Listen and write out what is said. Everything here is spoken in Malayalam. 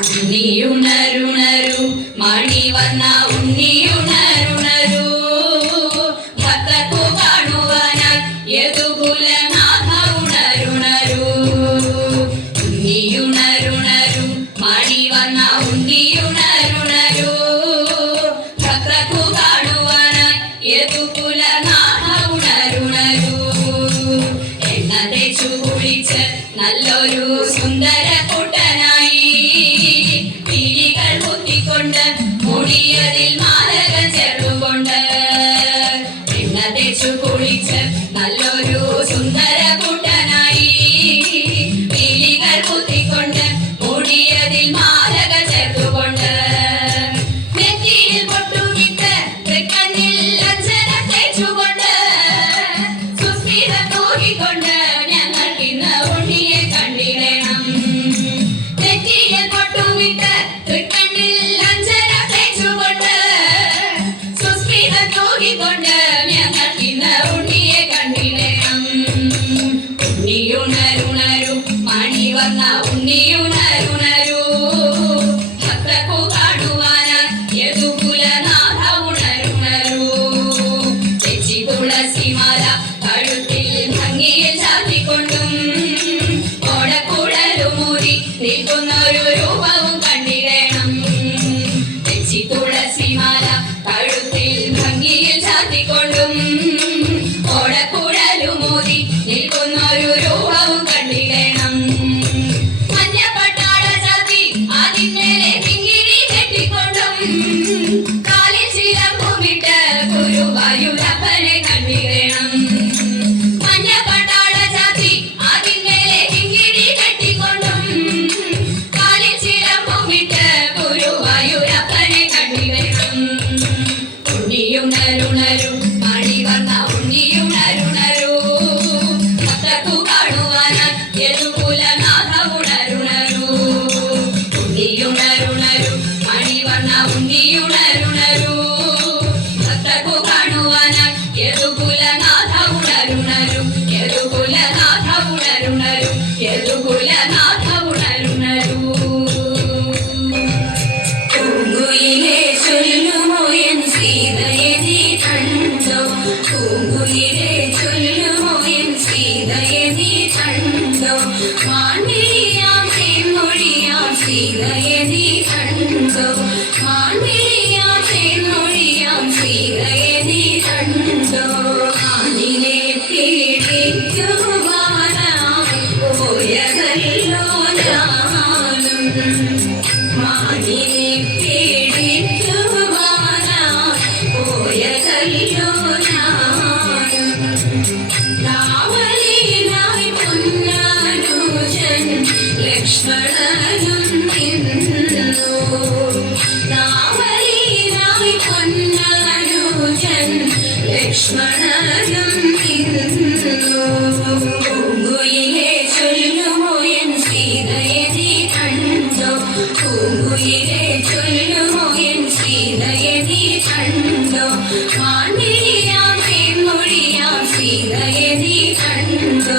ഉണ്ണിയുണരുണരു മണി വന്ന ഉണ്ണിയുണരുണരു. ഭക്തർക്കു കാണുവാനായി യദുകുലനാഥ നല്ലൊരു സുന്ദര കൂട്ടനായി. കിളികൾ കുത്തിക്കൊണ്ട് മുടിയതിൽ മാലകൾ ചേർത്തുകൊണ്ട് എണ്ണ തേച്ചു കുളിച്ച് നല്ലൊരു ഉണ്ണിയെ കഴുത്തിൽ ഭംഗിയിൽ ചാത്തിക്കൊണ്ടും ഓടക്കുഴലുമൂരി നിൽക്കുന്നൊരു രൂപവും കണ്ടോ മാൻമിഴിയാം തേൻമൊഴിയാം നീ കണ്ടോ മാൻമിഴിയാം തേൻമൊഴിയാം സീതയെ നീ കണ്ടോ പീഡിക്കുവാനായി പോയതല്ലോ ഞാനും പോയതല്ലോ ലക്ഷ്മണനും. പൂങ്കുയിലേ ചൊല്ലുമോ എൻ സീതയെ കണ്ടോ പൂങ്കുയിലേ ചൊല്ലുമോ എൻ സീതയെ കണ്ടോ മാൻമിഴിയാം തേൻമൊഴിയാം സീതയെ നീ കണ്ടോ